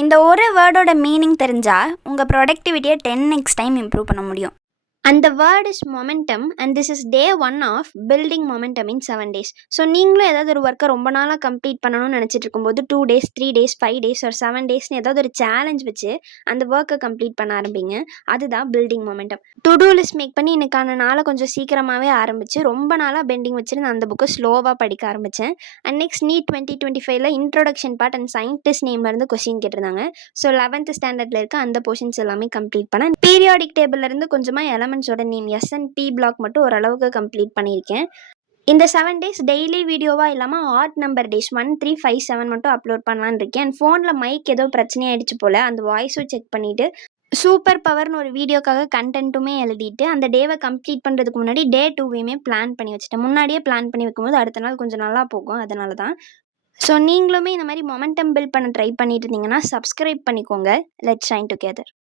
இந்த ஒரு வேர்டோட மீனிங் தெரிஞ்சால் உங்கள் ப்ரொடக்டிவிட்டியை 10x டைம் இம்ப்ரூவ் பண்ண முடியும். And the word is momentum, and this is day 1 of building momentum in 7 days. So நீங்களும் ஏதாவது ஒரு ஒர்க்கை ரொம்ப நாளாக கம்ப்ளீட் பண்ணணும்னு நினச்சிட்டு இருக்கும்போது 2 days 3 days 5 days ஒரு 7 daysனு ஏதாவது ஒரு சேலஞ்ச் வச்சு அந்த ஒர்க்கை கம்ப்ளீட் பண்ண ஆரம்பிங்க. அதுதான் building momentum. To do list make பண்ணி இன்னைக்கான நாளை கொஞ்சம் சீக்கிரமாகவே ஆரம்பிச்சு ரொம்ப நாளாக பெண்டிங் வச்சுருந்து அந்த புக்கை ஸ்லோவாக படிக்க ஆரம்பித்தேன். அண்ட் நெக்ஸ்ட் நீட் 2025ல் இன்ட்ரோடக்ஷன் பார்ட் அண்ட் சயின்டிஸ்ட் நேம்லேருந்து கொஸ்டின் கேட்டிருந்தாங்க. ஸோ 11th ஸ்டாண்டர்டில் இருக்க அந்த போர்ஷன்ஸ் எல்லாமே கம்ப்ளீட் பண்ணேன். பீரியாடிக் டேபிள்லேருந்து கொஞ்சமாக எலமெண்ட்ஸோட name S and P block மட்டும் ஓரளவுக்கு கம்ப்ளீட் பண்ணியிருக்கேன். இந்த 7 days டெய்லி வீடியோவாக இல்லாமல் ஆட் நம்பர் டேஸ் 1 3 5 7 மட்டும் அப்லோட் பண்ணலான்னு இருக்கேன். அண்ட் ஃபோனில் மைக் ஏதோ பிரச்சனையாயிடுச்சு போல், அந்த வாய்ஸும் செக் பண்ணிவிட்டு சூப்பர் பவர்னு ஒரு வீடியோக்காக கண்டென்ட்டுமே எழுதிட்டு அந்த டேவை கம்ப்ளீட் பண்ணுறதுக்கு முன்னாடி டே 2வையுமே பிளான் பண்ணி வச்சுட்டேன். முன்னாடியே பிளான் பண்ணி வைக்கும்போது அடுத்த நாள் கொஞ்சம் நல்லா போகும், அதனால தான். ஸோ நீங்களுமே இந்த மாதிரி மொமெண்டம் பில்ட் பண்ண ட்ரை பண்ணிட்டு இருந்தீங்கன்னா சப்ஸ்கிரைப் பண்ணிக்கோங்க. Let's shine together.